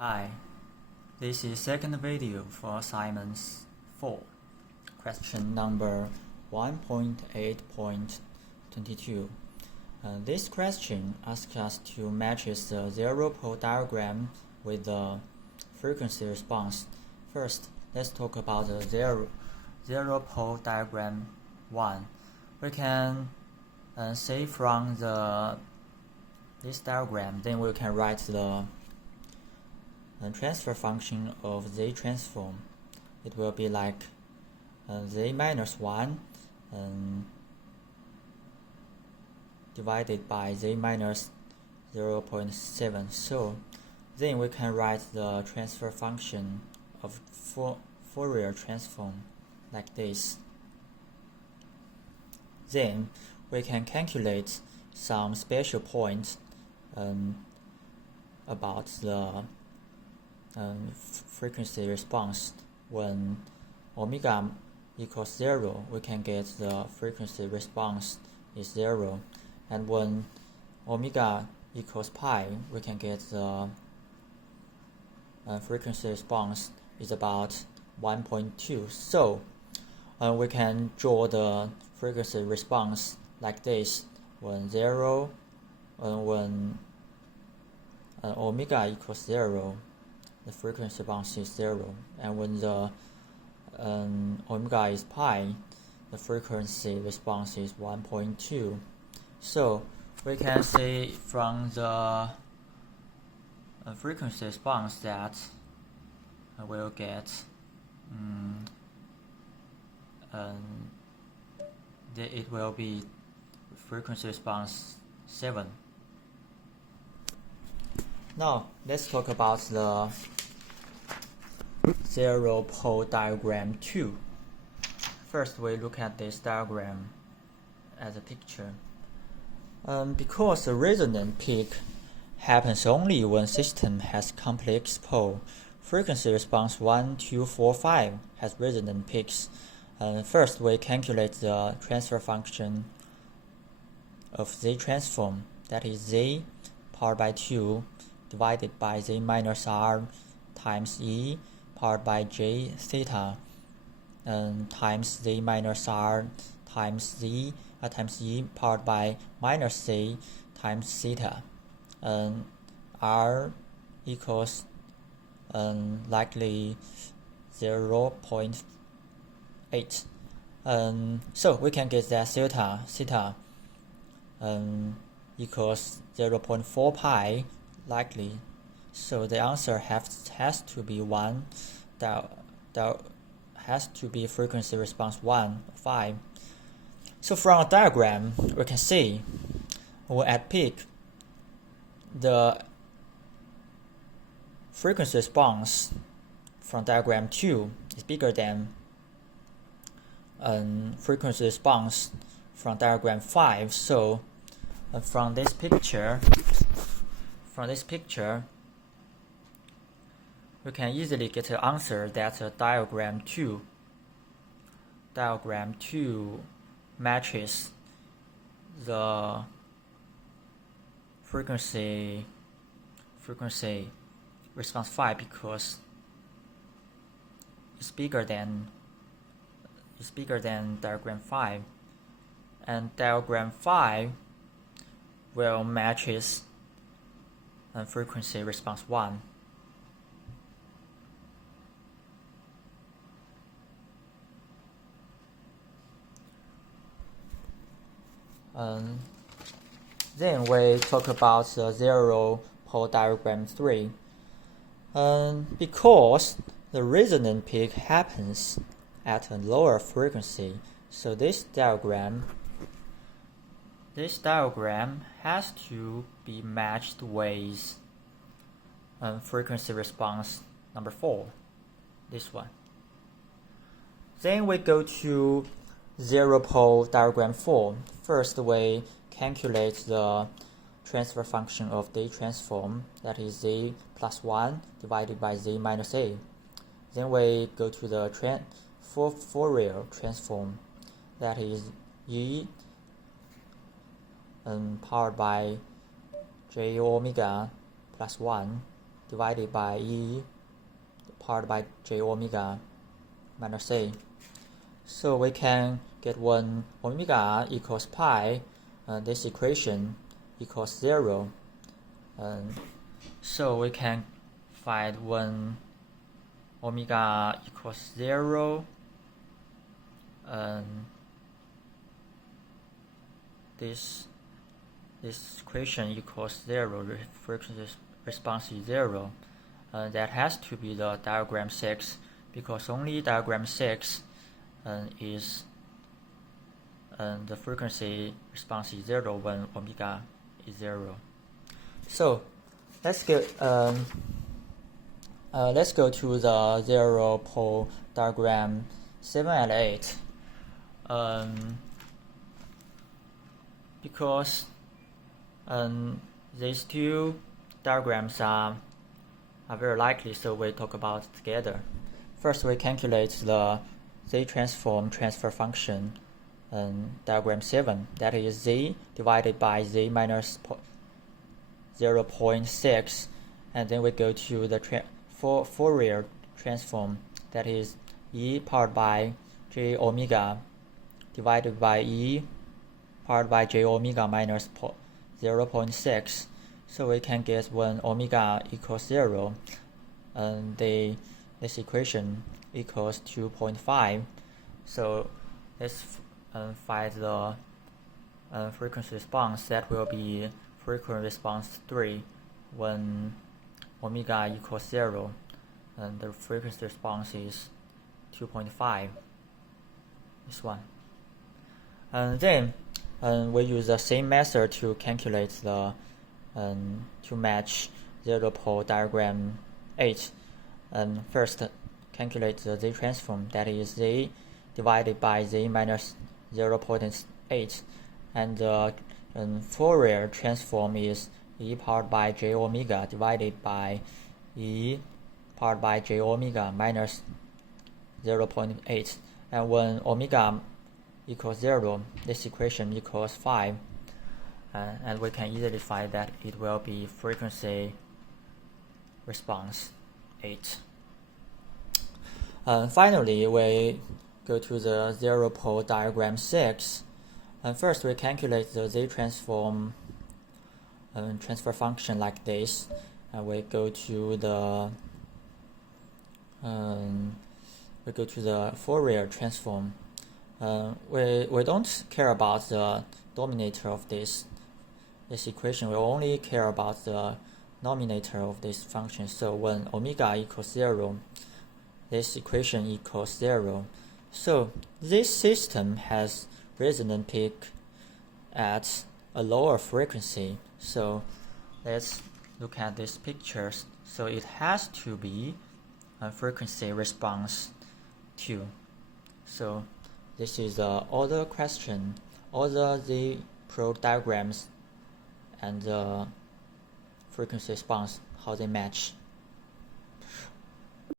Hi, this is second video for Assignment 4, question number 1.8.22. This question asks us to match the zero pole diagram with the frequency response. First, let's talk about the zero pole diagram 1. We can see from this diagram, then we can write the transfer function of z transform. It will be like z minus 1 divided by z minus 0.7. So then we can write the transfer function of Fourier transform like this. Then we can calculate some special points about the frequency response. When omega equals 0, we can get the frequency response is 0, and when omega equals pi, we can get the frequency response is about 1.2. So we can draw the frequency response like this. When omega equals 0, the frequency response is 0, and when the omega is pi, the frequency response is 1.2. So we can see from the frequency response that we'll get it will be frequency response 7. Now let's talk about the zero pole diagram 2. First, we look at this diagram as a picture. Because the resonant peak happens only when system has complex pole, frequency response 1, 2, 4, 5 has resonant peaks. First, we calculate the transfer function of z transform, that is z powered by 2 divided by z minus r times e powered by j theta times z minus r times e powered by minus c times theta. R equals likely 0.8. So we can get that theta equals 0.4 pi likely. So the answer has to be 1. That has to be frequency response 1, 5. So from a diagram, we can see when at peak, the frequency response from diagram 2 is bigger than frequency response from diagram 5. So from this picture, we can easily get the answer that diagram 2 matches the frequency response 5 because it's bigger than diagram 5, and diagram 5 will matches frequency response 1. Then we talk about the zero pole diagram 3. Because the resonant peak happens at a lower frequency, so this diagram has to be matched with frequency response number 4, this one. Then we go to zero pole diagram 4. First, we calculate the transfer function of the transform, that is z plus 1 divided by z minus a. Then we go to the Fourier transform, that is e powered by j omega plus 1 divided by E part by J omega minus A. So we can get when omega equals pi, this equation equals 0. So we can find when omega equals 0, this equation equals 0, frequency response is 0. That has to be the diagram 6, because only diagram 6 is the frequency response is 0 when omega is 0. So let's go to the 0 pole diagram 7 and 8. Because these two diagrams are very likely, so we talk about it together. First, we calculate the Z transform transfer function diagram 7, that is Z divided by Z minus 0.6, and then we go to the Fourier transform, that is E powered by J omega divided by E powered by J omega minus 0.6. So we can get when omega equals 0, this equation equals 2.5. So let's find the frequency response. That will be frequency response 3 when omega equals 0, and the frequency response is 2.5. This one. And then we use the same method to calculate the to match 0 pole diagram 8. First, calculate the Z transform, that is Z divided by Z minus 0.8, and the Fourier transform is E powered by J omega divided by E powered by J omega minus 0.8, and when omega equals 0, this equation equals 5, and we can easily find that it will be frequency response 8. Finally, we go to the 0 pole diagram 6, and first we calculate the Z transform transfer function like this, and we go to the Fourier transform. We don't care about the denominator of this equation. We only care about the numerator of this function. So when omega equals 0, this equation equals 0. So this system has resonant peak at a lower frequency. So let's look at these pictures. So it has to be a frequency response 2. So this is all the question, all the Z pro diagrams and the frequency response, how they match.